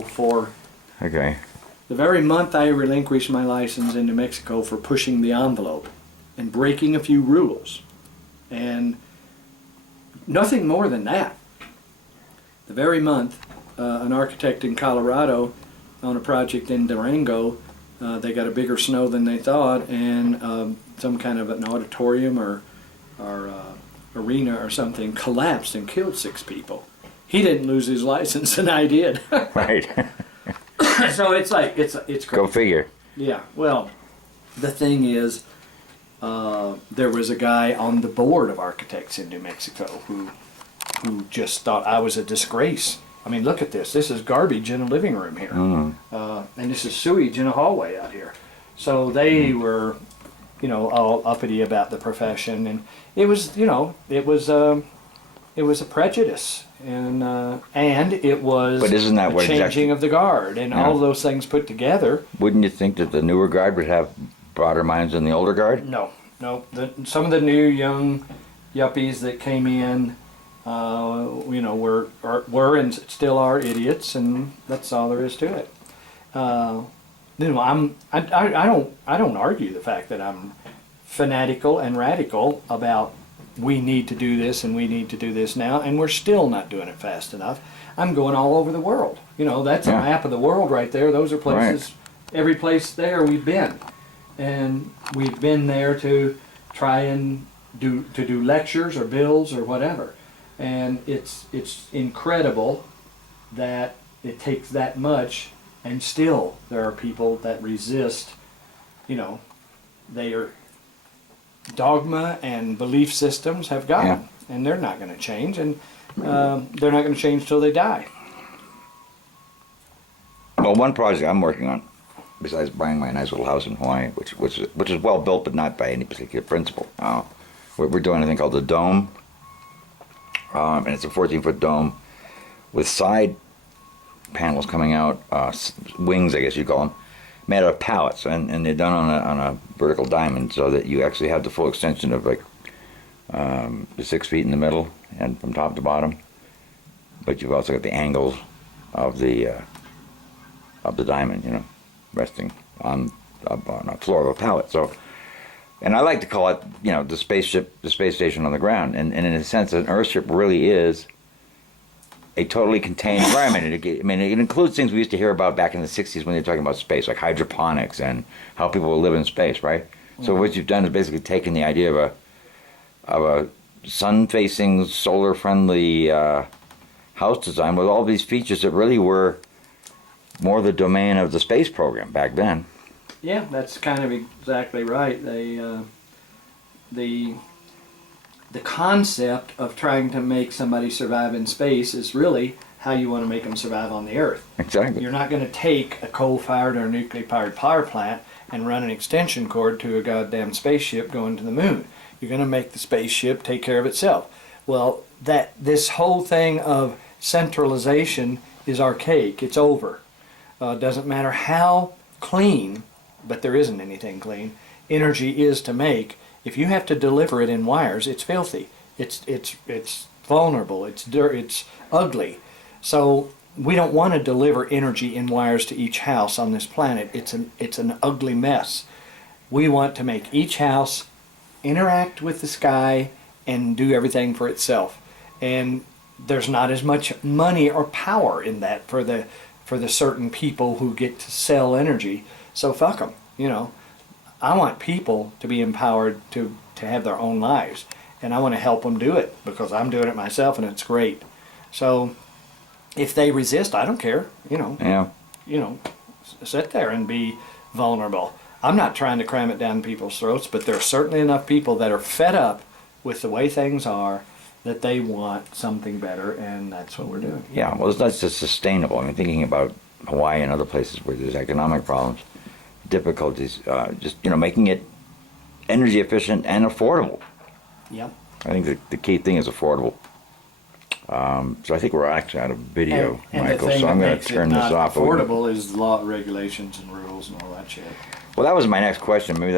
for Okay. the very month I relinquished my license in New Mexico for pushing the envelope and breaking a few rules. And nothing more than that. The very month, an architect in Colorado on a project in Durango, they got a bigger snow than they thought, and some kind of an auditorium or arena or something collapsed and killed 6 people. He didn't lose his license, and I did. Right. So it's like it's crazy. Go figure. Yeah. Well, the thing is, there was a guy on the board of architects in New Mexico who just thought I was a disgrace. I mean, look at this. This is garbage in a living room here, and this is sewage in a hallway out here. So they were, all uppity about the profession, and it was, it was a prejudice, and it was But isn't that a what changing exactly- of the guard, and all those things put together. Wouldn't you think that the newer guard would have broader minds than the older guard? No. Some of the new young yuppies that came in, were and still are idiots, and that's all there is to it. I don't argue the fact that I'm fanatical and radical about we need to do this and we need to do this now, and we're still not doing it fast enough. I'm going all over the world. That's a map of the world right there. Those are places, every place there we've been. And we've been there to try and do lectures or bills or whatever. And it's incredible that it takes that much, and still there are people that resist. They are dogma and belief systems have gone, and they're not going to change, and they're not going to change till they die. Well, one project I'm working on, besides buying my nice little house in Hawaii, which is well built, but not by any particular principle. We're doing a thing called the Dome, and it's a 14-foot dome with side panels coming out, wings, I guess you'd call them, made out of pallets, and they're done on a vertical diamond, so that you actually have the full extension of the 6 feet in the middle and from top to bottom. But you've also got the angles of the diamond, resting on a floor of a pallet. So, and I like to call it, the spaceship, the space station on the ground. And in a sense, an Earthship really is a totally contained environment. It includes things we used to hear about back in the 60s when they were talking about space, like hydroponics and how people will live in space, right? So what you've done is basically taken the idea of a sun-facing, solar-friendly house design with all these features that really were more the domain of the space program back then. Yeah, that's kind of exactly right. The concept of trying to make somebody survive in space is really how you want to make them survive on the Earth. Exactly. You're not going to take a coal-fired or a nuclear-powered power plant and run an extension cord to a goddamn spaceship going to the moon. You're going to make the spaceship take care of itself. Well, this whole thing of centralization is archaic. It's over. Doesn't matter how clean, but there isn't anything clean, energy is to make. If you have to deliver it in wires, it's filthy. It's vulnerable. It's dirt. It's ugly. So we don't want to deliver energy in wires to each house on this planet. It's an ugly mess. We want to make each house interact with the sky and do everything for itself. And there's not as much money or power in that for the certain people who get to sell energy. So fuck them, I want people to be empowered to have their own lives, and I want to help them do it because I'm doing it myself, and it's great. So if they resist, I don't care, sit there and be vulnerable. I'm not trying to cram it down people's throats, but there are certainly enough people that are fed up with the way things are that they want something better, and that's what we're doing. Yeah, well, it's not just sustainable. Thinking about Hawaii and other places where there's economic problems, difficulties, just making it energy efficient and affordable. Yep. I think the key thing is affordable. So I think we're actually out of video, Michael. So I'm going to turn this off. Affordable is law, regulations, and rules and all that shit. Well, that was my next question. Maybe that.